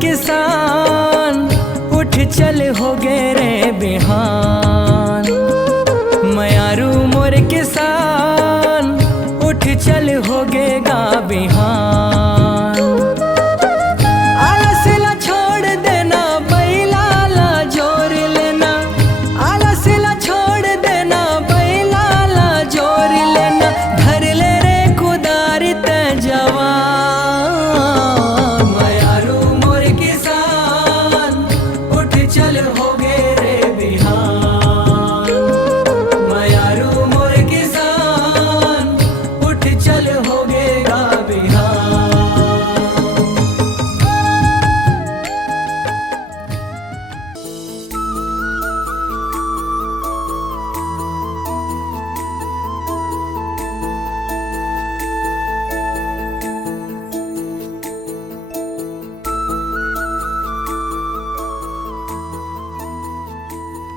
किसान उठ चल हो गए रे बिहान। मयारू मोर किसान उठ चल हो गए गा बिहान। आलस ला छोड़ देना बैला ला जोर लेना, आलस ला छोड़ देना बैला ला जोर लेना। धर ले रे कुदार ते जवान। चल हो गए रे बिहान। मयारू मोर किसान उठ चल हो गए गा बिहान।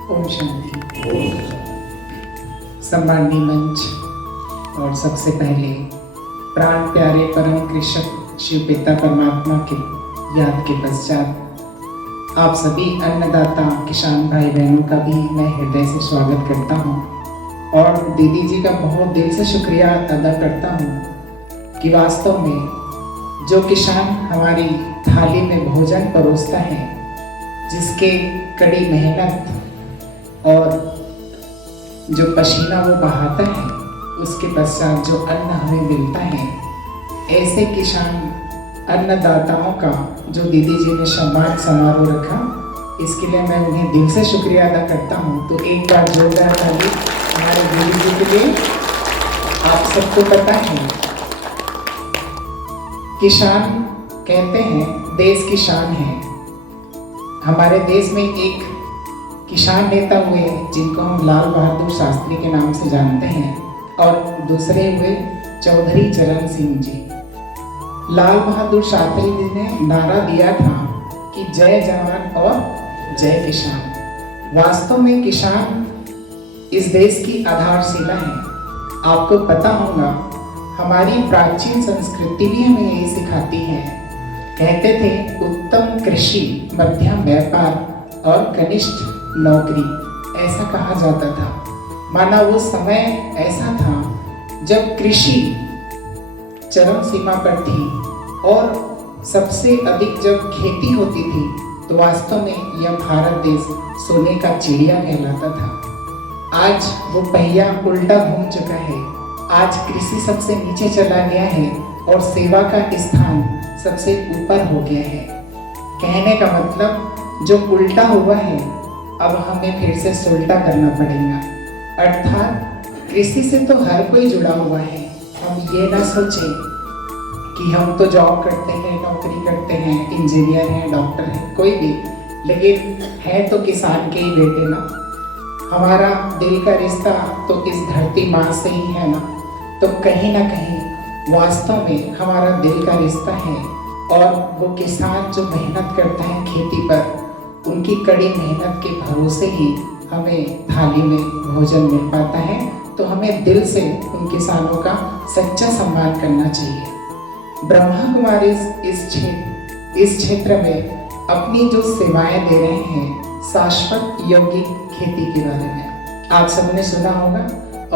ओम शांति। सम्माननीय मंच और सबसे पहले प्राण प्यारे परम कृषक शिव पिता परमात्मा के याद के पश्चात आप सभी अन्नदाता किसान भाई बहनों का भी मैं हृदय से स्वागत करता हूं और दीदी जी का बहुत दिल से शुक्रिया अदा करता हूं कि वास्तव में जो किसान हमारी थाली में भोजन परोसता है, जिसके कड़ी मेहनत और जो पसीना वो बहाता है, उसके पश्चात जो अन्न हमें मिलता है, ऐसे किसान अन्नदाताओं का जो दीदी जी ने सम्मान समारोह रखा, इसके लिए मैं उन्हें दिल से शुक्रिया अदा करता हूँ। तो एक बार जोरदार ताली हमारे दीदी जी के लिए। आप सबको पता है किसान कहते हैं देश की शान है। हमारे देश में एक किसान नेता हुए जिनको हम लाल बहादुर शास्त्री के नाम से जानते हैं और दूसरे हुए चौधरी चरण सिंह जी। लाल बहादुर शास्त्री जी ने नारा दिया था कि जय जवान और जय किसान। वास्तव में किसान इस देश की आधारशिला है। आपको पता होगा हमारी प्राचीन संस्कृति भी हमें यही सिखाती है। कहते थे उत्तम कृषि, मध्यम व्यापार और कनिष्ठ नौकरी, ऐसा कहा जाता था। माना वो समय ऐसा था जब कृषि चरम सीमा पर थी और सबसे अधिक जब खेती होती थी, तो वास्तव में यह भारत देश सोने का चिड़िया कहलाता था। आज वो पहिया उल्टा घूम चुका है। आज कृषि सबसे नीचे चला गया है और सेवा का स्थान सबसे ऊपर हो गया है। कहने का मतलब जो उल्टा हुआ है अब हमें फिर से सुलटा करना पड़ेगा। अर्थात कृषि से तो हर कोई जुड़ा हुआ है। हम ये ना सोचें कि हम तो जॉब करते हैं, नौकरी करते हैं, इंजीनियर हैं, डॉक्टर हैं, कोई भी, लेकिन है तो किसान के ही बेटे ना। हमारा दिल का रिश्ता तो इस धरती माँ से ही है ना। तो कहीं ना कहीं वास्तव में हमारा दिल का रिश्ता है और वो किसान जो मेहनत करता है खेती पर, उनकी कड़ी मेहनत के भरोसे ही हमें थाली में भोजन मिल पाता है। तो हमें दिल से उन किसानों का सच्चा सम्मान करना चाहिए। ब्रह्मा कुमारी इस क्षेत्र में अपनी जो सेवाएं दे रहे हैं शाश्वत यौगिक खेती के बारे में आप सबने सुना होगा।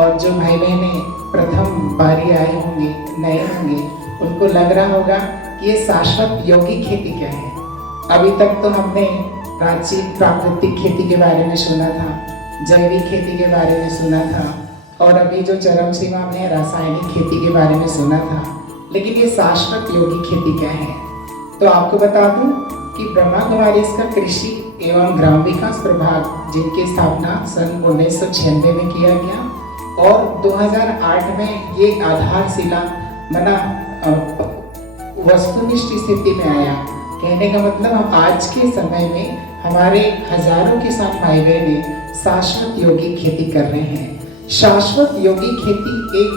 और जो भाई बहने प्रथम बारी आए होंगे, नए होंगे, उनको लग रहा होगा कि ये शाश्वत यौगिक खेती क्या है। अभी तक तो हमने प्राकृतिक खेती के बारे में सुना था, जैविक खेती के बारे में सुना था और अभी जो चरम सीमा में है रासायनिक खेती के बारे में सुना था। लेकिन ये शाश्वत यौगिक खेती क्या है? तो आपको बता दूं कि ब्रह्मा कुमारी का कृषि एवं ग्राम विकास प्रभाग, जिनकी स्थापना सन 1996 में किया गया और 2008 में ये आधारशिला बना वस्तुनिष्ठ स्थिति में आया। कहने का मतलब आज के समय में हमारे हजारों किसान भाई बहने शाश्वत यौगिक खेती कर रहे हैं। शाश्वत यौगिक खेती एक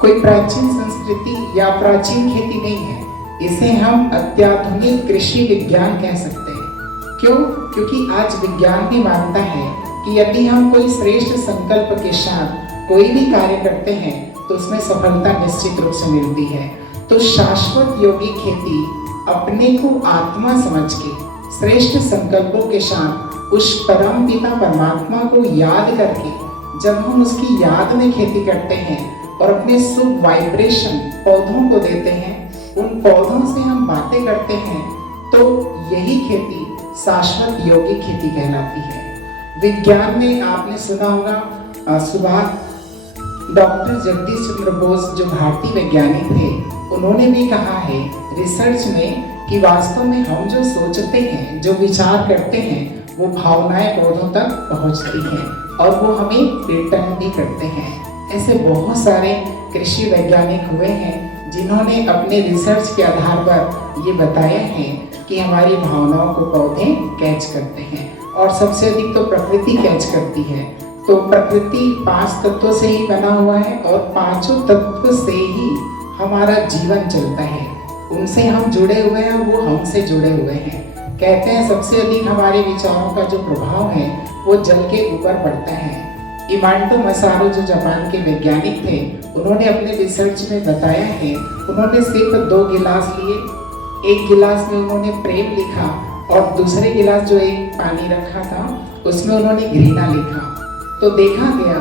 कोई प्राचीन संस्कृति या प्राचीन खेती नहीं है। इसे हम अत्याधुनिक कृषि विज्ञान कह सकते हैं। क्यों? क्योंकि आज विज्ञान भी मानता है कि यदि हम कोई श्रेष्ठ संकल्प के साथ कोई भी कार्य करते हैं तो उसमें सफलता निश्चित रूप से मिलती है। तो शाश्वत यौगिक खेती अपने को आत्मा समझ के श्रेष्ठ संकल्पों के साथ उस परम पिता परमात्मा को याद करके जब हम उसकी याद में खेती करते हैं और अपने शुभ वाइब्रेशन पौधों को देते हैं, उन पौधों से हम बातें करते हैं, तो यही खेती शाश्वत योगिक खेती कहलाती है। विज्ञान में आपने सुना होगा, सुभाष डॉक्टर जगदीश चंद्र बोस जो भारतीय वैज्ञानिक थे, उन्होंने भी कहा है रिसर्च में कि वास्तव में हम जो सोचते हैं, जो विचार करते हैं, वो भावनाएं पौधों तक पहुंचती हैं और वो हमें रिटर्न भी करते हैं। ऐसे बहुत सारे कृषि वैज्ञानिक हुए हैं जिन्होंने अपने रिसर्च के आधार पर ये बताया है कि हमारी भावनाओं को पौधे कैच करते हैं और सबसे अधिक तो प्रकृति कैच करती है। तो प्रकृति 5 तत्वों से ही बना हुआ है और 5 तत्व से ही हमारा जीवन चलता है। उनसे हम जुड़े हुए हैं, वो हमसे जुड़े हुए हैं। कहते हैं सबसे अधिक हमारे विचारों का जो प्रभाव है वो जल के ऊपर पड़ता है। इमांटो मसारो जो जापान के वैज्ञानिक थे, उन्होंने अपने रिसर्च में बताया है, उन्होंने सिर्फ 2 गिलास लिए, एक गिलास में उन्होंने प्रेम लिखा और दूसरे गिलास जो एक पानी रखा था उसमें उन्होंने घृणा लिखा। तो देखा गया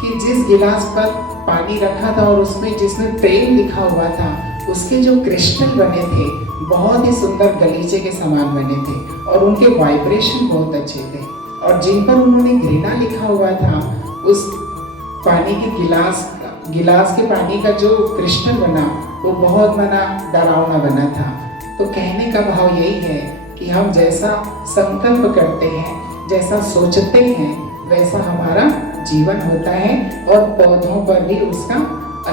कि जिस गिलास पर पानी रखा था और उसमें जिसमें प्रेम लिखा हुआ था, उसके जो क्रिस्टल बने थे बहुत ही सुंदर गलीचे के समान बने थे और उनके वाइब्रेशन बहुत अच्छे थे। और जिन पर उन्होंने घृणा लिखा हुआ था, उस पानी के गिलास के पानी का जो क्रिस्टल बना वो बहुत डरावना बना था। तो कहने का भाव यही है कि हम जैसा संकल्प करते हैं, जैसा सोचते हैं, वैसा हमारा जीवन होता है और पौधों पर भी उसका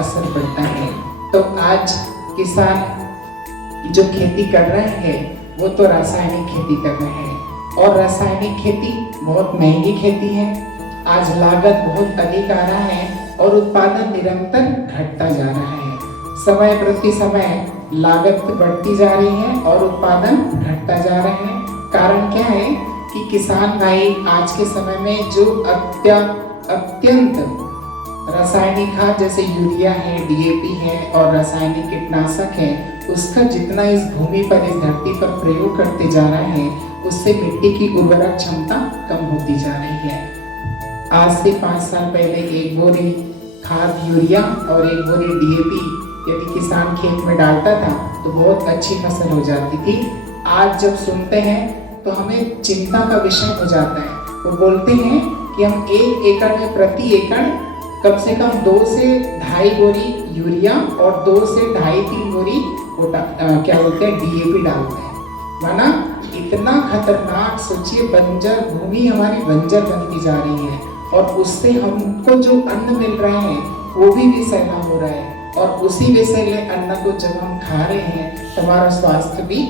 असर पड़ता है। तो आज किसान जो खेती कर रहे हैं वो तो रासायनिक खेती कर रहे हैं और रासायनिक खेती बहुत महंगी खेती है। आज लागत बहुत अधिक आ रहा है और उत्पादन निरंतर घटता जा रहा है। समय प्रति समय लागत बढ़ती जा रही है और उत्पादन घटता जा रहा है। कारण क्या है कि किसान भाई आज के समय में जो अत्यंत रासायनिक खाद जैसे यूरिया है, डीएपी है और रासायनिक कीटनाशक है, उसका जितना इस भूमि पर, इस धरती पर प्रयोग करते जा रहे हैं, उससे मिट्टी की उर्वरक क्षमता कम होती जा रही है। आज से 5 साल पहले 1 बोरी खाद यूरिया और 1 बोरी डीएपी यदि किसान खेत में डालता था तो बहुत अच्छी फसल हो जाती थी। आज जब सुनते हैं तो हमें चिंता का विषय हो जाता है। वो बोलते हैं कि हम 1 एकड़ में प्रति एकड़ कम से कम 2 से 2.5 बोरी यूरिया और 2 से 2.5-3 बोरी डीएपी डालते हैं। माना इतना खतरनाक, सोचिए बंजर भूमि हमारी बंजर बनती जा रही है और उससे हमको जो अन्न मिल रहा है वो भी विषैला हो रहा है और उसी विषैले अन्न को जब हम खा रहे हैं तो हमारा स्वास्थ्य भी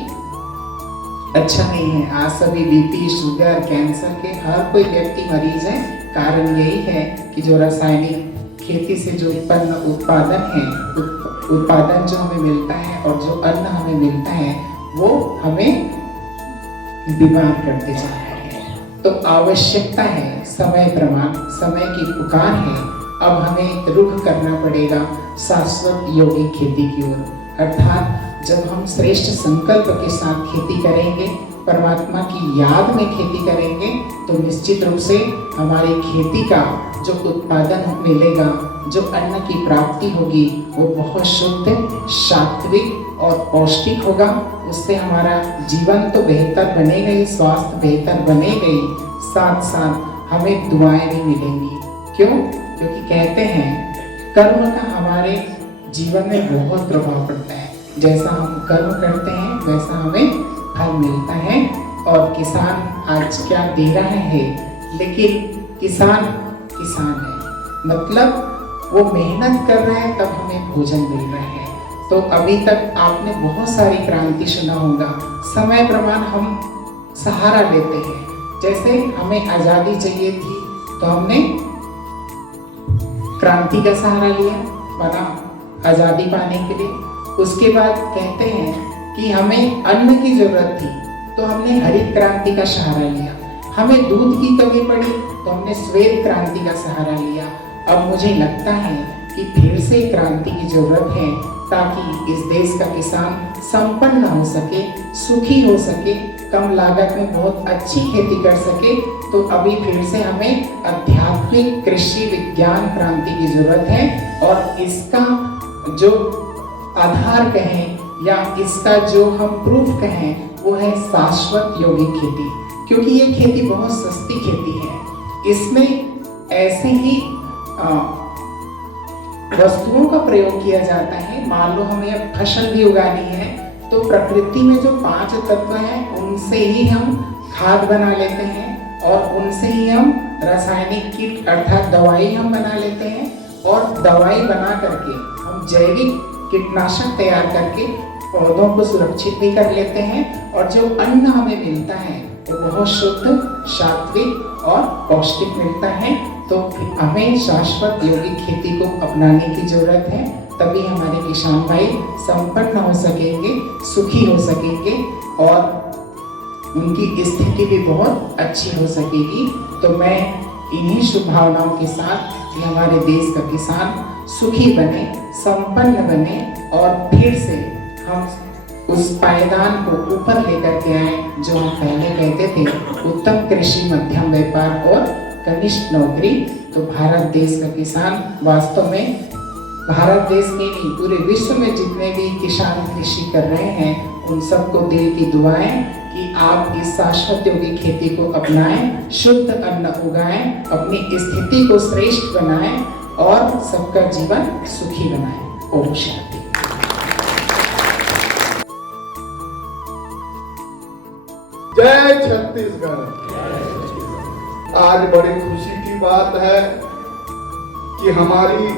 अच्छा नहीं है। आज सभी बीपी, शुगर, कैंसर के हर कोई व्यक्ति मरीज है। कारण यही है कि जो रासायनिक खेती से जो उत्पादन जो हमें मिलता है और जो अन्न हमें मिलता है वो हमें बीमार करते जा रहे हैं। तो आवश्यकता है समय प्रमाण, समय की पुकार है। अब हमें रुख करना पड़ेगा शाश्वत यौगिक खेती की ओर, अर्थात जब हम श्रेष्ठ संकल्प के साथ खेती करेंगे, परमात्मा की याद में खेती करेंगे, तो निश्चित रूप से हमारी खेती का जो उत्पादन मिलेगा, जो अन्न की प्राप्ति होगी, वो बहुत शुद्ध, सात्विक और पौष्टिक होगा। उससे हमारा जीवन तो बेहतर बनेगा ही, स्वास्थ्य बेहतर बनेगा ही, साथ साथ हमें दुआएं भी मिलेंगी। क्यों? क्योंकि कहते हैं कर्म का हमारे जीवन में बहुत प्रभाव पड़ता है। जैसा हम कर्म करते हैं वैसा हमें फल मिलता है। और किसान आज क्या दे रहा है, लेकिन किसान है, मतलब वो मेहनत कर रहा है तब हमें भोजन मिल रहा है। तो अभी तक आपने बहुत सारी क्रांति सुना होगा। समय प्रमाण हम सहारा लेते हैं। जैसे हमें आज़ादी चाहिए थी तो हमने क्रांति का सहारा लिया, बना आज़ादी पाने के लिए। उसके बाद कहते हैं कि हमें अन्न की जरूरत थी तो हमने हरित क्रांति का सहारा लिया। हमें दूध की कमी पड़ी तो हमने श्वेत क्रांति का सहारा लिया। अब मुझे लगता है कि फिर से क्रांति की जरूरत है ताकि इस देश का किसान संपन्न हो सके, सुखी हो सके, कम लागत में बहुत अच्छी खेती कर सके। तो अभी फिर से हमें आध्यात्मिक कृषि विज्ञान क्रांति की जरूरत है और इसका जो आधार कहें या इसका जो हम प्रूफ कहें वो है शाश्वत यौगिक खेती, क्योंकि ये खेती बहुत सस्ती खेती है। इसमें ऐसे ही वस्तुओं का प्रयोग किया जाता है। मान लो हमें अब फसल भी उगानी है तो प्रकृति में जो 5 तत्व हैं उनसे ही हम खाद बना लेते हैं और उनसे ही हम रासायनिक कीट अर्थात दवाई हम बना लेते हैं और दवाई बना करके हम जैविक कीटनाशक तैयार करके पौधों को सुरक्षित भी कर लेते हैं और जो अन्न हमें मिलता है वो बहुत शुद्ध, सात्विक और पौष्टिक मिलता है। तो हमें शाश्वत यौगिक खेती को अपनाने की जरूरत है, तभी हमारे किसान भाई संपन्न हो सकेंगे, सुखी हो सकेंगे और उनकी स्थिति भी बहुत अच्छी हो सकेगी। तो मैं इन्हीं शुभ भावनाओं के साथ कि हमारे देश का किसान सुखी बने, संपन्न बने और फिर से हम उस पायदान को ऊपर लेकर के आए जो हम पहले कहते थे, उत्तम कृषि, मध्यम व्यापार और कनिष्ठ नौकरी। तो भारत देश का किसान वास्तव में भारत देश के नहीं पूरे विश्व में जितने भी किसान कृषि कर रहे हैं उन सबको दिल की दुआएं कि आप इस शाश्वत यौगिक खेती को अपनाएं, शुद्ध अन्न उगाएं, अपनी स्थिति को श्रेष्ठ बनाएं और सबका जीवन सुखी बनाएं। ओम शांति। जय छत्तीसगढ़। आज बड़ी खुशी की बात है कि हमारी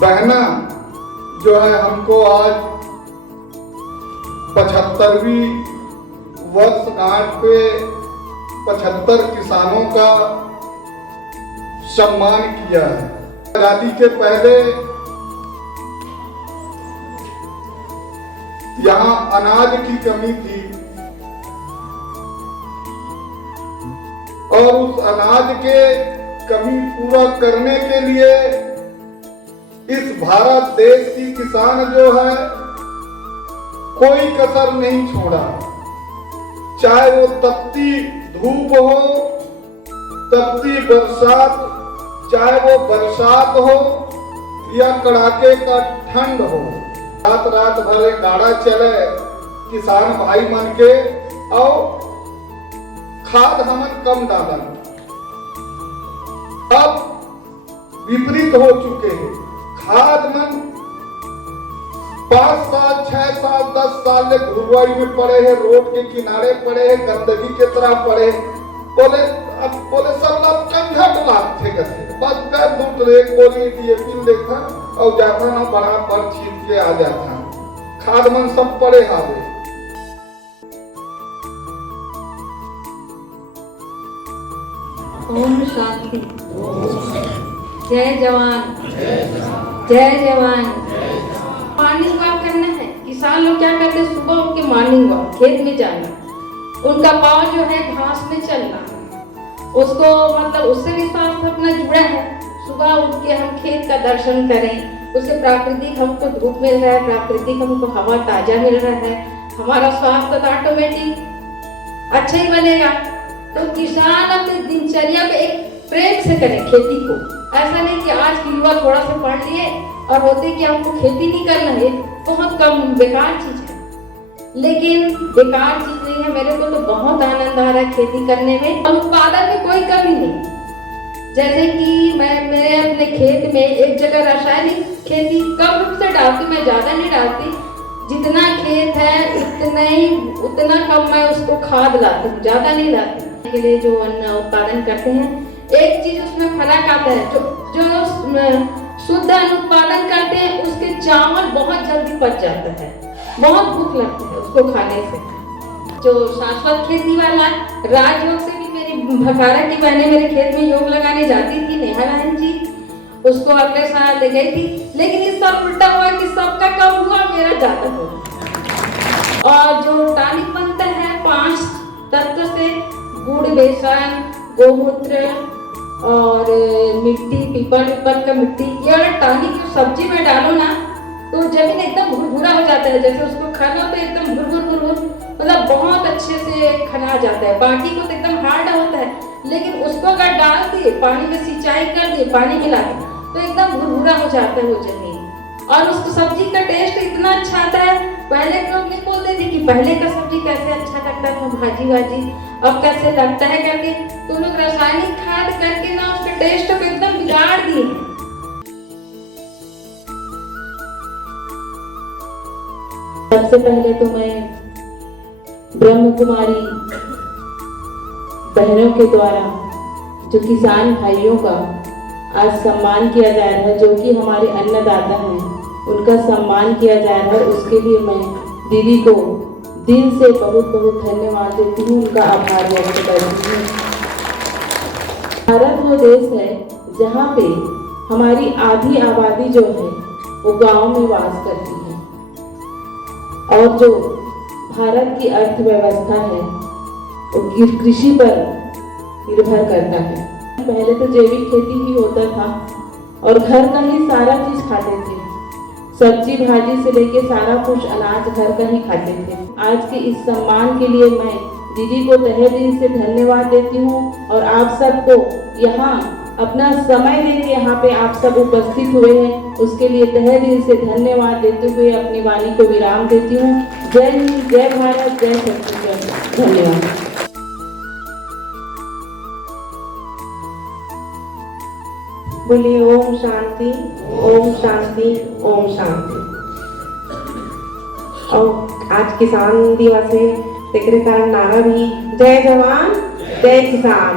बहना जो है हमको आज 75वीं वर्षगांठ पे 75 किसानों का सम्मान किया है। आजादी के पहले यहाँ अनाज की कमी थी और उस अनाज के कमी पूरा करने के लिए इस भारत देश की किसान जो है कोई कसर नहीं छोड़ा, चाहे वो तपती धूप हो, तपती बरसात, चाहे वो बरसात हो या कड़ाके का ठंड हो, रात रात भर गाड़ा चले किसान भाई मन के और खाद हमन कम डालन। अब विपरीत हो चुके हैं, खाद मन 5 साल 6 साल 10 साल ले घुरवाई में पड़े हैं, रोड के किनारे पड़े हैं, गंदगी के तरह पड़े। बोले सब लोग कंधा डुलाते थे कैसे बस कर दूट रे कोली ये पिल देखा और जाता ना बड़ा पर छीट के आ जाता, खाद मन सब पड़े हावे। ओम शांति। जय जवान, जय जवान। मॉर्निंग वॉक करना है। किसान लोग क्या करते हैं, सुबह उठ के मॉर्निंग वॉक खेत में जाना, उनका पाँव जो है घास में चलना, उसको मतलब उससे भी स्वास्थ्य अपना जुड़ा है। सुबह उठ के हम खेत का दर्शन करें, उससे प्राकृतिक हमको धूप मिल रहा है, प्राकृतिक हमको हवा ताजा मिल रहा है, हमारा स्वास्थ्य तो ऑटोमेटिक अच्छा ही बनेगा। तो किसान अपनी दिनचर्या में एक प्रेम से करें खेती को। ऐसा नहीं कि आज की युवा थोड़ा सा पढ़ लिए और होते कि हमको खेती नहीं करना है, बहुत कम बेकार चीज है। लेकिन बेकार चीज नहीं है, मेरे को तो बहुत आनंद आ रहा है खेती करने में और उत्पादन में कोई कमी नहीं। जैसे कि मेरे अपने खेत में एक जगह रासायनिक खेती कम रूप से डालती, मैं ज्यादा नहीं डालती, जितना खेत है उतना कम मैं उसको खाद लाती हूँ, ज्यादा नहीं लाती। के लिए जो अन्न उत्पादन करते हैं एक चीज उसमें फर्क आता है, जो शुद्ध अन्न उत्पादन करते हैं उसके चावल बहुत जल्दी पच जाता है, बहुत भूख लगती है उसको खाने से। जो शाश्वत खेती वाला राजयोग से भी मेरी भखारा की बहनें मेरे खेत में योग लगाने जाती थी, नेहा बहन जी, उसको अगले साल ले गई थी। लेकिन इस साल उल्टा हुआ कि सबका कम हुआ, मेरा ज्यादा हुआ। और जो टॉनिक बनता है 5 तत्व से, गुड़, बेसन, गोमूत्र, और मिट्टी पीपल का मिट्टी, ये वाला टाली की सब्जी में डालो ना तो जमीन एकदम भुरभुरा हो जाता है, जैसे उसको खाना तो एकदम भुरभुर मतलब बहुत अच्छे से खना जाता है। बाकी को तो एकदम हार्ड होता है, लेकिन उसको अगर डाल दिए, पानी में सिंचाई कर दिए, पानी मिला के, तो एकदम भुरभुरा हो जाता है वो जमीन। और उस सब्जी का टेस्ट इतना अच्छा आता है। पहले लोग नहीं बोलते थे कि पहले का सब्जी कैसे अच्छा लगता था, भाजी वाजी, अब कैसे लगता है करके, तो लोग रासायनिक खाद करके ना उसके टेस्ट को एकदम बिगाड़ दिए हैं। सबसे पहले तो मैं ब्रह्म कुमारी बहनों के द्वारा जो किसान भाइयों का आज सम्मान किया जा रहा है, जो कि हमारे अन्नदाता हैं, उनका सम्मान किया जा रहा है, उसके लिए मैं दीदी को दिल से बहुत बहुत धन्यवाद देती हूँ, उनका आभार व्यक्त करती हूँ। भारत वो देश है जहाँ पे हमारी आधी आबादी जो है वो गांव में वास करती है, और जो भारत की अर्थव्यवस्था है वो कृषि पर निर्भर करता है। पहले तो जैविक खेती ही होता था और घर का ही सारा चीज खाते थे, सब्जी भाजी से लेके सारा कुछ अनाज घर का ही खाते थे। आज के इस सम्मान के लिए मैं दीदी को तहे दिल से धन्यवाद देती हूँ, और आप सबको यहाँ अपना समय देके यहाँ पे आप सब उपस्थित हुए हैं, उसके लिए तहे दिल से धन्यवाद देते हुए अपनी वाणी को विराम देती हूँ। जय हिंद, जय भारत, जय छत्तीसगढ़। धन्यवाद। बोलिए ओम शांति, ओम शांति, ओम शांति। और आज किसान दिवस है, तेरे कारण नारा भी जय जवान जय किसान।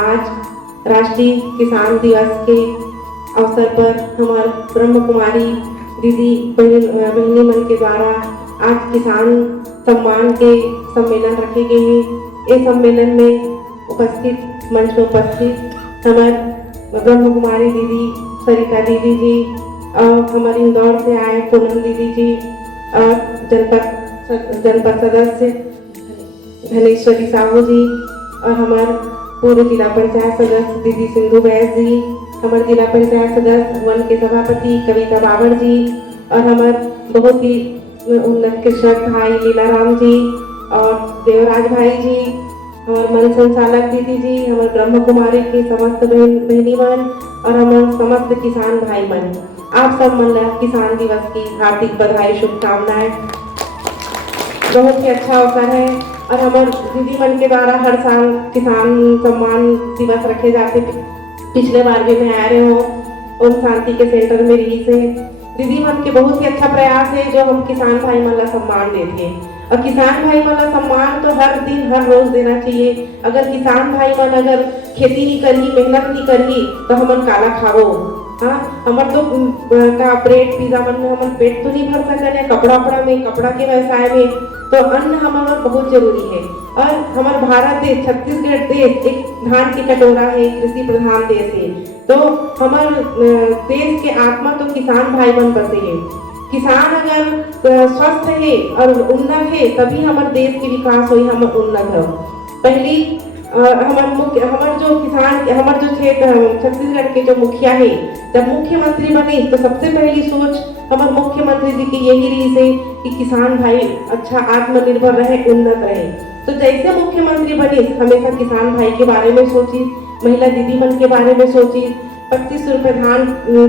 आज राष्ट्रीय किसान दिवस के अवसर पर हमारे ब्रह्म कुमारी दीदी बहनी मन के द्वारा आज किसान सम्मान के सम्मेलन रखे गए हैं। इस सम्मेलन में उपस्थित मंच में उपस्थित हमारे ब्रह्म कुमारी दीदी सरिता दीदी जी और हमारे इंदौर से आए पूनम दीदी जी और जनपद सदस्य धनेश्वरी साहू जी और हमारे पूर्व जिला पंचायत सदस्य दीदी सिंधु बैस जी, हमारे जिला पंचायत सदस्य वन के सभापति कविता बाबर जी और हमारे बहुत ही उन्नत कृषक भाई लीलाराम जी और देवराज भाई जी, हमारे मन संचालक दीदी जी, हमारे ब्रह्म कुमारी के समस्त बहनी मन और हमारे समस्त किसान भाई मन, आप सब मन किसान दिवस की हार्दिक बधाई शुभकामनाएं। बहुत ही अच्छा अवसर है और हमारे दीदी मन के द्वारा हर साल किसान सम्मान दिवस रखे जाते। पिछले बार भी मैं आ रहे हो ओम शांति के सेंटर में रही से दीदी मन के बहुत ही अच्छा प्रयास है जो हम किसान भाई मन ला सम्मान देते हैं। और किसान भाई मन ला सम्मान तो हर दिन हर रोज देना चाहिए। अगर किसान भाई मन अगर खेती नहीं करी, मेहनत नहीं करी तो हमन काला खावो। हाँ, हमार तो का ब्रेड पिज्जा मन में हमन पेट तो नहीं भर सकते हैं। कपड़ा में कपड़ा के व्यवसाय में तो अन्न हमारा बहुत जरूरी है। और हमारा भारत देश छत्तीसगढ़ देश एक धान की कटोरा है, कृषि प्रधान देश है। तो हमारे देश के आत्मा तो किसान भाई मन बसे है। किसान अगर स्वस्थ है और उन्नत है तभी हमारे देश की विकास हुई, हम उन्नत है। पहली हमारे जो किसान हमारे जो क्षेत्र छत्तीसगढ़ के जो मुखिया है, जब मुख्यमंत्री बने तो सबसे पहली सोच हमारे मुख्यमंत्री जी की यही रही है कि किसान भाई अच्छा आत्मनिर्भर रहे, उन्नत रहे। तो जैसे मुख्यमंत्री बने हमेशा किसान भाई के बारे में सोची, महिला दीदी मन के बारे में सोची, 25 रुपए धान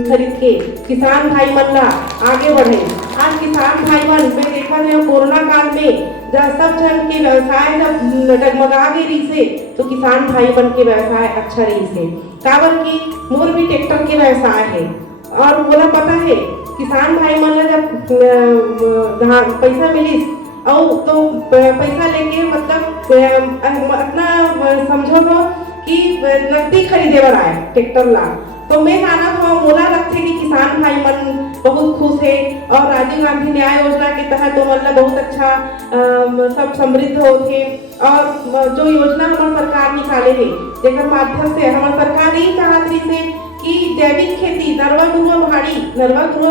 खरीद के किसान भाई मन ला आगे बढ़े। आज किसान भाई मन में देखा है कोरोना काल में जब सब जन के व्यवसाय जब डगमगा गई रही से तो किसान भाई मन के व्यवसाय अच्छा रही से। काबर की मोर भी ट्रैक्टर के व्यवसाय है और बोला पता है किसान भाई मन ला जब पैसा मिली और तो पैसा लेके मतलब अपना समझो तो कि नकदी खरीदे बर आए ट्रैक्टर ला। तो मैं जाना था मोला लगते कि किसान भाई मन बहुत खुश है और राजीव गांधी न्याय योजना के तहत तो मतलब बहुत अच्छा सब समृद्ध होते। और जो योजना हमारी सरकार निकाले है जेकर माध्यम से हमारी सरकार यही चाहत रही से कि जैविक खेती नरवा गुरुआ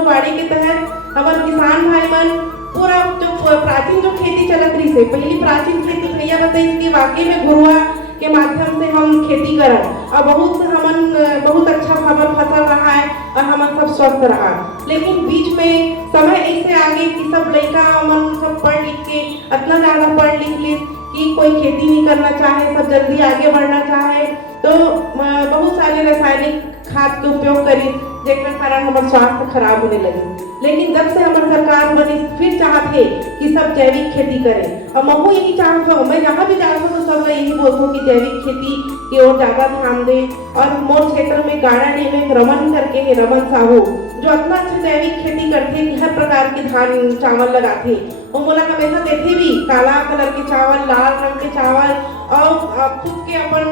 बाड़ी के तहत हमारे किसान भाई मन पूरा जो प्राचीन जो खेती चलत रही से पहली प्राचीन खेती भैया बताई कि वाकई में गुरुआ के माध्यम से हम खेती करब और बहुत अच्छा हमर फसल रहा है और हमन सब स्वस्थ रहा। लेकिन बीच में समय ऐसे आगे कि सब लड़का हमन सब पढ़ लिख के इतना ज़्यादा पढ़ लिख ली कि कोई खेती नहीं करना चाहे, सब जल्दी आगे बढ़ना चाहे, तो बहुत सारे रासायनिक खाद के उपयोग करी, जेकर कारण हमारे स्वास्थ्य खराब होने लगी। लेकिन जब से हमारी सरकार बनी फिर चाहते कि सब जैविक खेती करें और मैं यही चाहता हूँ, मैं जहाँ भी जाता हूँ सब मैं यही बोलता हूँ कि जैविक खेती की ओर ज़्यादा ध्यान दें। और मोर क्षेत्र में गार्डन में रमन करके है, रमन साहू जो इतना अच्छा जैविक खेती करते हैं कि हर प्रकार के धान चावल लगाते, वो मोला हमेशा देखे भी काला कलर के चावल, लाल रंग के चावल और खुद के अपन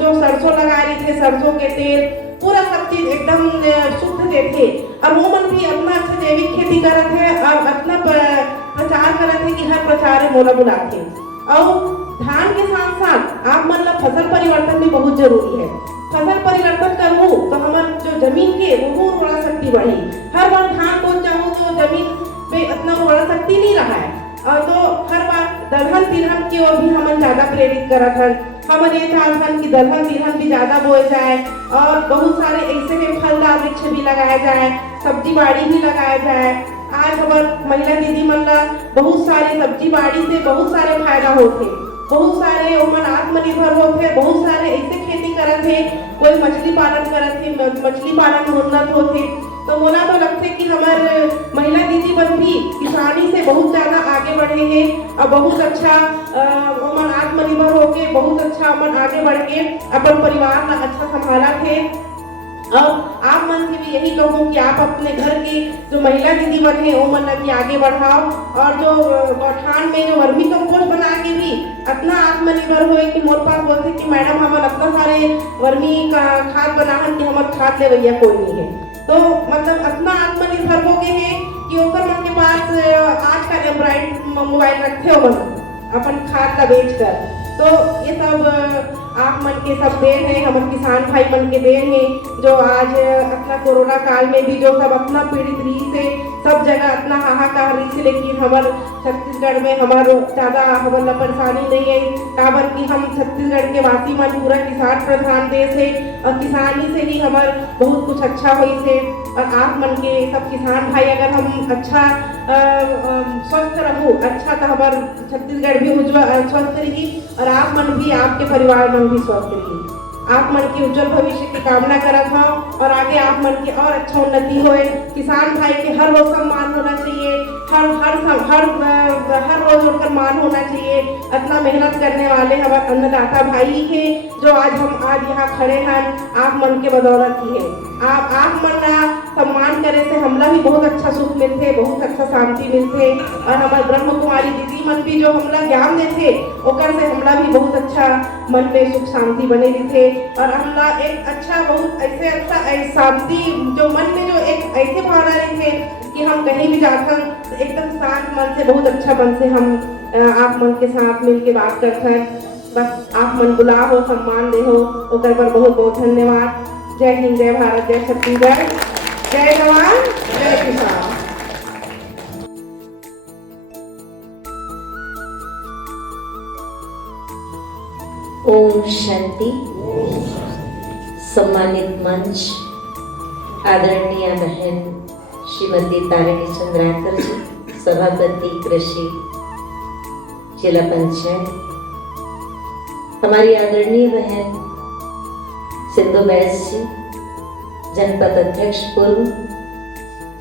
जो सरसों लगा रही थे, सरसों के तेल पूरा सब चीज एकदम शुद्ध देते। और वो मन भी अपना अच्छा जैविक खेती करते हैं और अपना प्रचार करते हैं कि हर प्रचार मोला बुलाते। और धान के साथ साथ आप मतलब फसल परिवर्तन भी बहुत जरूरी है। फसल परिवर्तन करूँ तो हमारे जो जमीन के वो उर्वरा शक्ति बढ़ी। हर बार धान को चाहूँ तो जमीन पे इतना उर्वरा शक्ति नहीं रहा है, और तो हर बार दलहन तिलहन की ओर भी हम ज्यादा प्रेरित करत हन। हम ये चाहते हैं कि दलहन तिलहन भी ज्यादा बोए जाए और बहुत सारे ऐसे में फलदार वृक्ष भी लगाया जाए, सब्जी बाड़ी भी लगाया जाए। आज हमारे महिला दीदी मन ला बहुत सारे सब्जी बाड़ी से बहुत सारे फायदा होते, बहुत सारे उमन आत्मनिर्भर होते, बहुत सारे ऐसे खेती करत है, कोई मछली पालन करत है, मछली पालन में उन्नत होते। तो मोला तो लगते कि हमारे महिला दीदी बन भी किसानी से बहुत ज़्यादा आगे बढ़े हैं और बहुत अच्छा उमन आत्मनिर्भर होके बहुत अच्छा उमन आगे बढ़ के अपन परिवार का अच्छा संभाला थे। और आप मन से भी यही कहूँ कि आप अपने घर की जो महिला दीदी मन है वो मन भी आगे बढ़ाओ, और जो गौठान में जो वर्मी कंपोस्ट बना के भी अपना आत्मनिर्भर हुए कि मोर पास बोलते कि मैडम हमारे अपना सारे वर्मी का खाद बनाहन कि हमारे खाद ले भैया कोई नहीं है। तो मतलब अपना आत्मनिर्भर हो गए हैं कि ओकर मन के पास आज का एंड्रॉइड मोबाइल रखे हो अपन खाद का बेच कर। तो ये सब आप मन के सब देन है, हमारे किसान भाई मन के देन है जो आज अपना कोरोना काल में भी जो सब अपना पीड़ित रही से सब जगह अपना हाहाकार रही से, लेकिन हमारे छत्तीसगढ़ में हमारे ज़्यादा हमारा परेशानी नहीं है। काबर कि हम छत्तीसगढ़ के वासी मन पूरा किसान प्रधान देश है और किसानी से ही हमारे बहुत कुछ अच्छा हुई से। और आप मन के सब किसान भाई अगर हम अच्छा स्वस्थ रहूँ अच्छा तो हमारे छत्तीसगढ़ भी उज्जवल स्वस्थ रही और आप मन भी आपके परिवार मन भी स्वस्थ रही। आप मन की उज्जवल भविष्य की कामना करत हूँ और आगे आप मन की और अच्छा उन्नति होए। किसान भाई के हर रोज सम्मान होना चाहिए, हर रोज उनका मान होना चाहिए। इतना मेहनत करने वाले हमारे अन्नदाता भाई के जो आज हम आज यहाँ खड़े हैं आप मन के बदौलत ही है। आप मन ना सम्मान करे से हमला भी बहुत अच्छा सुख मिलते, बहुत अच्छा शांति मिलते। और हमारे ब्रह्म कुमारी दीदी मन भी जो हमला ज्ञान देते ओकर से हमला भी बहुत अच्छा मन में सुख शांति बने रहते। और हमला एक अच्छा बहुत ऐसे अच्छा शांति जो मन में जो एक ऐसे भावना रहते कि हम कहीं भी जाते हैं तो एकदम शांत मन से बहुत अच्छा मन से हम आप मन के साथ मिल के बात करते हैं। बस आप मन बुला हो सम्मान दे हो ओकर पर बहुत बहुत धन्यवाद। जय हिंद, जय भारत, जय छत्तीसगढ़, जय जवान, जय किसान। ओम शांति। सम्मानित मंच, आदरणीय बहन श्रीमती तारिणी चंद्राकर जी, सभापति कृषि जिला पंचायत, हमारी आदरणीय बहन सिंधु बैस जी, जनपद अध्यक्ष पूर्व,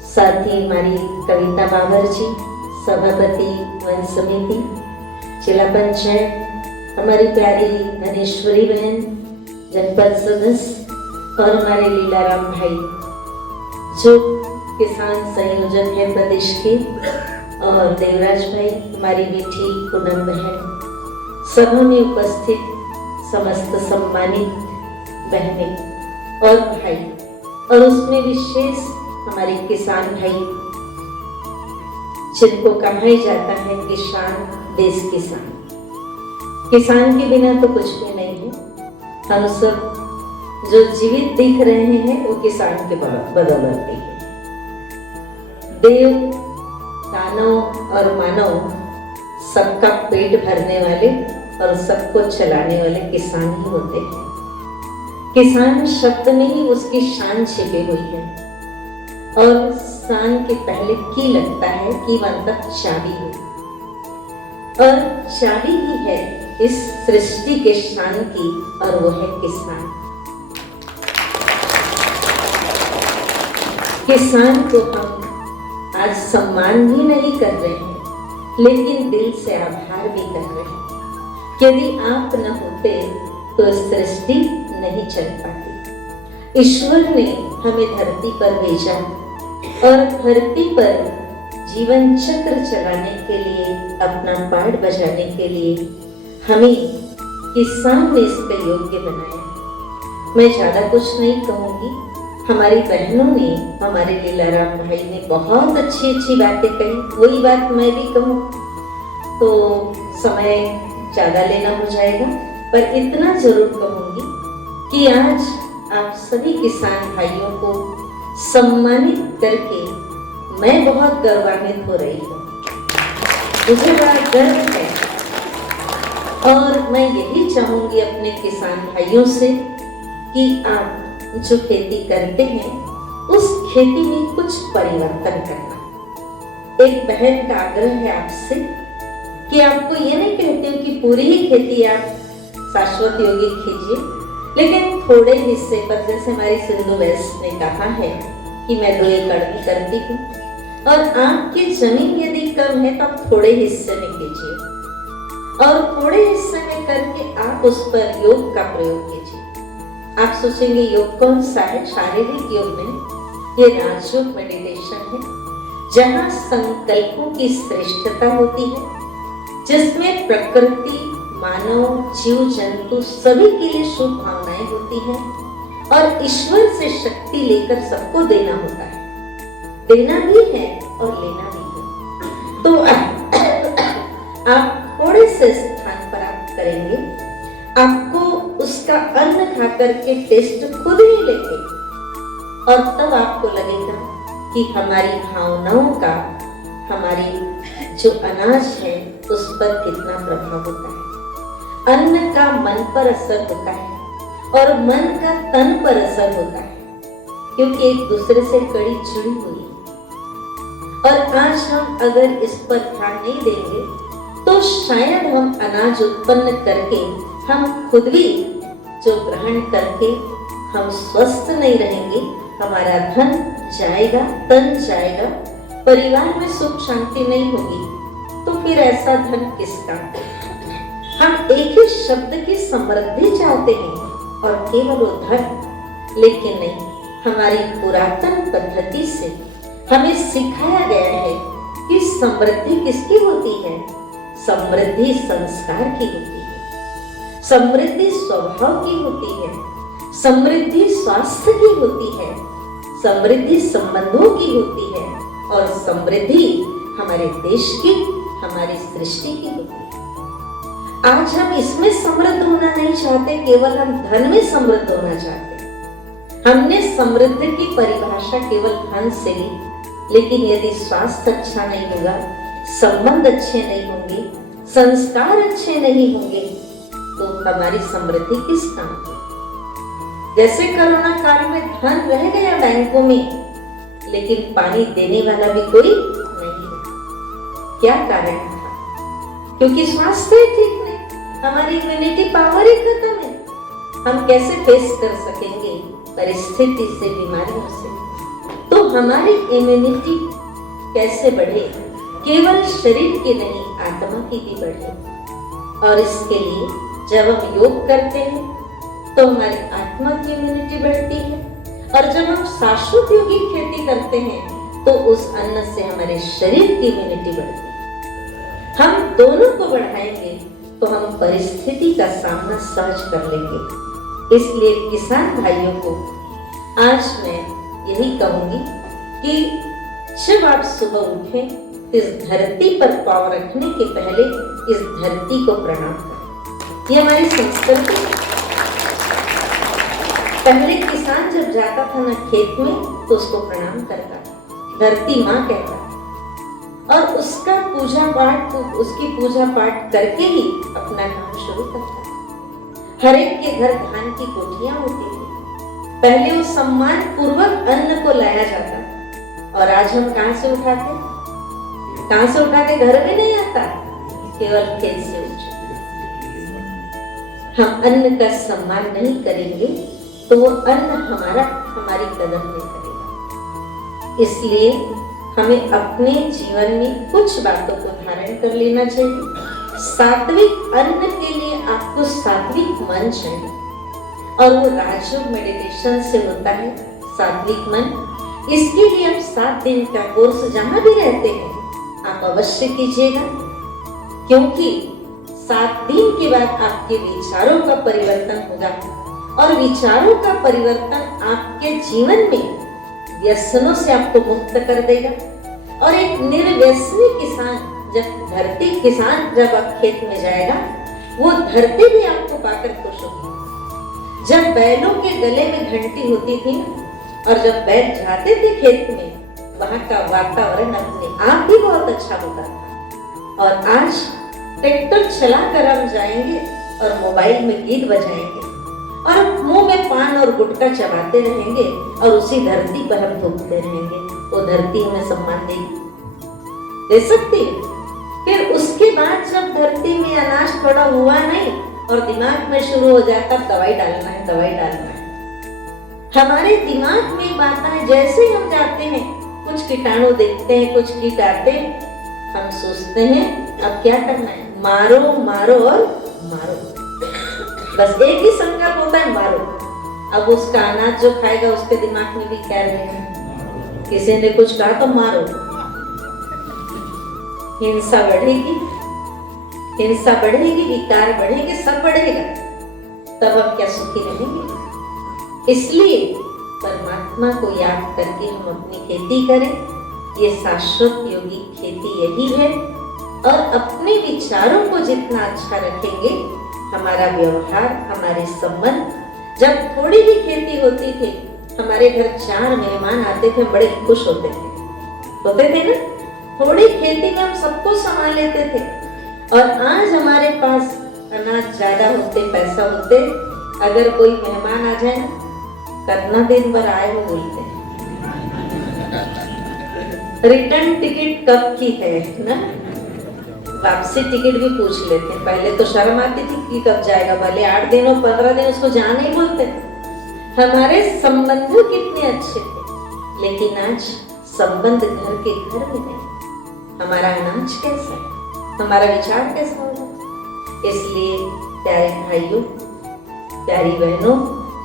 साथ ही हमारी कविता बाबर जी, सभापति वन समिति जिला पंचायत, हमारी प्यारी धनेश्वरी बहन जनपद सदस्य, और हमारे लीलाराम भाई जो किसान संयोजक है प्रदेश के, और देवराज भाई, हमारी बेटी पूनम बहन, सभा में उपस्थित समस्त सम्मानित बहनें और भाई, और उसमें विशेष हमारे किसान भाई जिनको कहा ही जाता है किसान देश किसान। किसान के बिना तो कुछ भी नहीं है। हम सब जो जीवित दिख रहे हैं वो किसान के बदौलत ही है। देव, दानव और मानव सबका पेट भरने वाले और सबको चलाने वाले किसान ही होते हैं। किसान शब्द में ही उसकी शान छिपी हुई है और शान के पहले की लगता है कि मतलब चाबी है, और चाबी ही है इस सृष्टि के शान की, और वो है किसान। किसान को हम आज सम्मान भी नहीं कर रहे हैं, लेकिन दिल से आभार भी कर रहे हैं। यदि आप न होते तो सृष्टि नहीं चल पाती। ईश्वर ने हमें धरती पर भेजा और धरती पर जीवन चक्र चलाने के लिए, अपना पाठ बजाने के लिए हमें किसान ने इसके योग्य बनाया। मैं ज्यादा कुछ नहीं कहूंगी। हमारी बहनों ने, हमारे लीलाराम भाई ने बहुत अच्छी अच्छी बातें कही, वही बात मैं भी कहूँ तो समय ज्यादा लेना हो जाएगा, पर इतना जरूर कहूंगी कि आज आप सभी किसान भाइयों को सम्मानित करके मैं बहुत गौरवान्वित हो रही हूँ। मुझे बड़ा गर्व है और मैं यही चाहूंगी अपने किसान भाइयों से कि आप जो खेती करते हैं उस खेती में कुछ परिवर्तन करना। एक बहन का आग्रह है आपसे कि आपको ये नहीं कहती हूँ कि पूरी ही खेती आप शाश्वत योगी कीजिए, लेकिन थोड़े हिस्से पर, जैसे हमारी सिंधु वैश्य ने कहा है कि मैं 2 एकड़ भी करती हूँ, और आपकी जमीन यदि कम है तो आप थोड़े हिस्से में कीजिए, और थोड़े हिस्से में करके आप उस पर योग का प्रयोग कीजिए। आप सोचेंगे योग कौन सा है? शारीरिक योग नहीं, ये राजयोग मेडिटेशन है, जहाँ संकल्पों की श्रेष्ठता होती है, जिसमें प्रकृति, मानव, जीव जंतु सभी के लिए शुभ भावनाएं होती हैं, और ईश्वर से शक्ति लेकर सबको देना होता है। देना भी है और लेना भी है। तो आप थोड़े से स्थान पर आप करेंगे, आपको उसका अन्न खा करके टेस्ट खुद ही लेंगे, और तब आपको लगेगा कि हमारी भावनाओं का, हमारी जो अनाज है उस पर कितना प्रभाव होता है। अन्न का मन पर असर होता है और मन का तन पर असर होता है, क्योंकि एक दूसरे से कड़ी जुड़ी हुई है। और आज हम अगर इस पर ध्यान नहीं देंगे तो शायद हम अनाज उत्पन्न करके हम खुद भी जो ग्रहण करके हम स्वस्थ नहीं रहेंगे, हमारा धन जाएगा, तन जाएगा, परिवार में सुख शांति नहीं होगी, तो फिर ऐसा धन किसका? हम एक ही शब्द की समृद्धि चाहते हैं और केवल वो धन, लेकिन नहीं, हमारी पुरातन पद्धति से हमें सिखाया गया है कि समृद्धि किसकी होती है? समृद्धि संस्कार की होती है, समृद्धि स्वभाव की होती है, समृद्धि स्वास्थ्य की होती है, समृद्धि संबंधों की होती है, और समृद्धि हमारे देश की, हमारी सृष्टि की होती है। आज हम इसमें समृद्ध होना नहीं चाहते, केवल हम धन में समृद्ध होना चाहते। हमने समृद्ध की परिभाषा केवल धन से ली, लेकिन यदि स्वास्थ्य अच्छा नहीं होगा, संबंध अच्छे नहीं होंगे, संस्कार अच्छे नहीं होंगे, तो हमारी समृद्धि किस काम की? जैसे कोरोना काल में धन रह गया बैंकों में, लेकिन पानी देने वाला भी कोई नहीं है। क्या कारण था? क्योंकि स्वास्थ्य ही ठीक नहीं, हमारी इम्यूनिटी पावर ही खत्म है। हम कैसे फेस कर सकेंगे परिस्थिति से, बीमारियों से? तो हमारी इम्यूनिटी कैसे बढ़े? केवल शरीर की नहीं, आत्मा की भी बढ़े। और इसके लिए जब हम योग करते हैं तो हमारी आत्मा की इम्यूनिटी बढ़ती है, और जब हम शाश्वत योगी खेती करते हैं तो उस अन्न से हमारे शरीर की इम्यूनिटी बढ़ती है। हम दोनों को बढ़ाएंगे तो हम परिस्थिति का सामना सहज कर लेंगे। इसलिए किसान भाइयों को आज मैं यही कहूंगी कि जब आप सुबह उठें, इस धरती पर पांव रखने के पहले इस धरती को प्रणाम करें। ये हमारी संस्कृति है। पहले किसान जब जाता था ना खेत में तो उसको प्रणाम करता था, धरती माँ कहता था, और उसका पूजा पाठ, उसकी पूजा पाठ करके ही अपना काम शुरू करता है। हर एक के घर धान की कोठियां होती थी। पहले उस सम्मान पूर्वक अन्न को लाया जाता और आज हम कहां से उठाते? कहां से उठाते? घर में नहीं आता, केवल खेत से उठ। हम अन्न का सम्मान नहीं करेंगे तो वो अन्न हमारी कदर नहीं करेगा। इसलिए हमें अपने जीवन में कुछ बातों को धारण कर लेना चाहिए। सात्विक अन्न के लिए आपको सात्विक मन चाहिए और वो राजयोग मेडिटेशन से होता है सात्विक मन। इसके लिए आप 7 दिन का कोर्स जहां भी रहते हैं आप अवश्य कीजिएगा, क्योंकि 7 दिन के बाद आपके विचारों का परिवर्तन होगा और विचारों का परिवर्तन आपके जीवन में व्यसनों से आपको मुक्त कर देगा। और एक निर्व्यसनी किसान जब आप खेत में जाएगा वो धरती भी आपको पाकर खुश होगी। जब बैलों के गले में घंटी होती थी और जब बैल जाते थे खेत में, वहां का वातावरण अपने आप ही बहुत अच्छा होता था। और आज ट्रैक्टर चलाकर हम जाएंगे और मोबाइल में गीत बजाएंगे और मुंह में पान और गुटखा चबाते रहेंगे और उसी धरती पर हम थूकते रहेंगे। वो धरती हमें सम्मान देगी, दे सकती है। फिर उसके बाद जब धरती में अनाज थोड़ा हुआ नहीं और दिमाग में शुरू हो जाता दवाई डालना है, दवाई डालना है। हमारे दिमाग में बात है, जैसे हम जाते हैं कुछ कीटाणु देखते हैं, कुछ कीट आते हैं, हम सोचते हैं अब क्या करना है, मारो मारो और मारो। बस एक ही संकल्प होता है, मारो। अब उसका अनाज जो खाएगा उसके दिमाग में भी क्या रहेगा? किसी ने कुछ कहा तो मारो। हिंसा बढ़ेगी, हिंसा बढ़ेगी, विकार बढ़ेंगे, सब बढ़ेगा, तब हम क्या सुखी रहेंगे? इसलिए परमात्मा को याद करके हम अपनी खेती करें। ये शाश्वत योगी खेती यही है। और अपने विचारों को जितना अच्छा रखेंगे, हमारा व्यवहार, हमारे संबंध। जब थोड़ी भी खेती होती थी, हमारे घर 4 मेहमान आते थे, बड़े खुश होते थे ना। थोड़ी खेती में हम सबको संभाल लेते थे। और आज हमारे पास अनाज ज्यादा होते, पैसा होते, अगर कोई मेहमान आ जाए ना, कितना दिन भर आए वो बोलते हैं, रिटर्न टिकट कब की है ना, वापसी टिकट भी पूछ लेते हैं। पहले तो शर्म आती थी कि कब जाएगा, भले 8 दिन और 15 दिन, उसको जाने ही बोलते थे। हमारे संबंध कितने अच्छे थे, लेकिन आज संबंध घर के घर में नहीं। हमारा अनाज कैसा है, हमारा विचार कैसा होगा? इसलिए प्यारे भाइयों, प्यारी बहनों,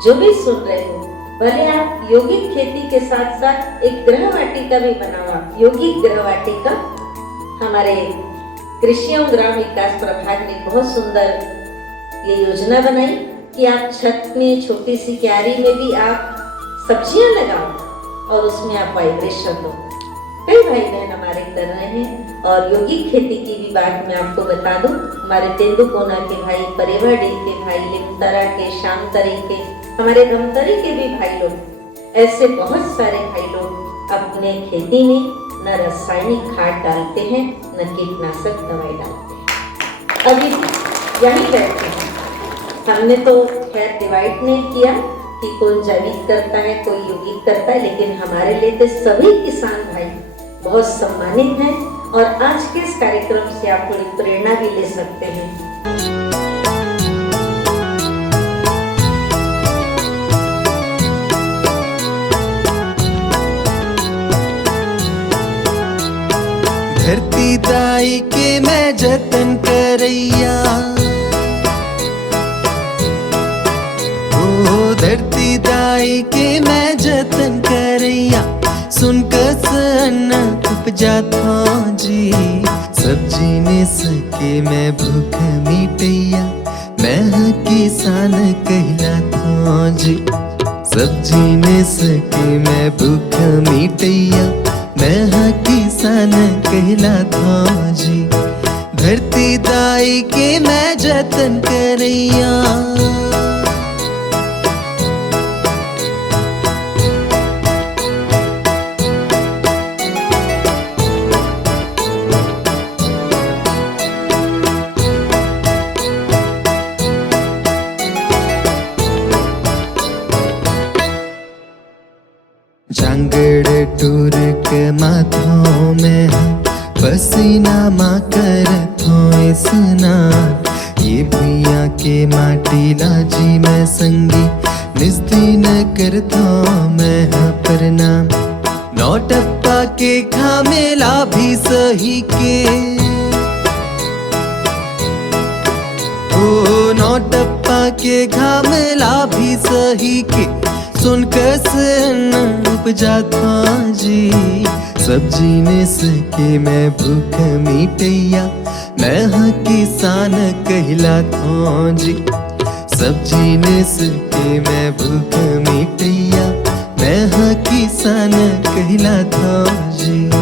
जो भी सुन रहे हो, भले आप यौगिक खेती के साथ साथ एक गृह वाटिका भी बनाओ। यौगिक गृह वाटिका हमारे कृषि एवं ग्राम विकास प्रभाग ने बहुत सुंदर ये योजना बनाई कि आप छत में, छोटी सी क्यारी में भी आप सब्जियां लगाओ और उसमें आप वाइब्रेशन दो। कई भाई बहन हमारे कर रहे हैं। और यौगिक खेती की भी बात मैं आपको बता दूं, हमारे तेंदुकोना के भाई, परेवाड़ी के भाई, लिमतरा के, शामतरी के, हमारे धमतरी के भी भाई लोग, ऐसे बहुत सारे भाई लोग अपने खेती में न रासायनिक खाद डालते हैं, न कीटनाशक दवाई डालते हैं। अभी यही रहते हैं। हमने तो खैर डिवाइड नहीं किया कि कौन जैविक करता है, कोई यौगिक करता है, लेकिन हमारे लिए तो सभी किसान भाई बहुत सम्मानित हैं। और आज के इस कार्यक्रम से आप थोड़ी प्रेरणा भी ले सकते हैं। धरती दाई के मैं जतन करैया, ओ धरती दाई के मैं जतन करैया, सुन कसना उपजा था जी, सब्जी ने सके मैं भूख मिटैया, मैं किसान कहला था जी, सब्जी ने सके मैं भूख मिटैया, मैं किसान कहला था जी, धरती दाई के मैं जतन करैया। पेड़ टूर के माथों में पसीना मा कर थो स्नान। ये भैया के माटी लाजी मैं संगी निस्दी न कर थो मैं प्रणाम। नौटप्पा के खामेला भी सही के ओ नौटप्पा के घामेला भी सही के सुन कैसे न उपजा था जी। सब्जी ने सके मैं भूख मिटैया मैं हाँ किसान कहला था जी। सब्जी ने सके मैं भूख मिटैया मैं हाँ किसान कहला था जी।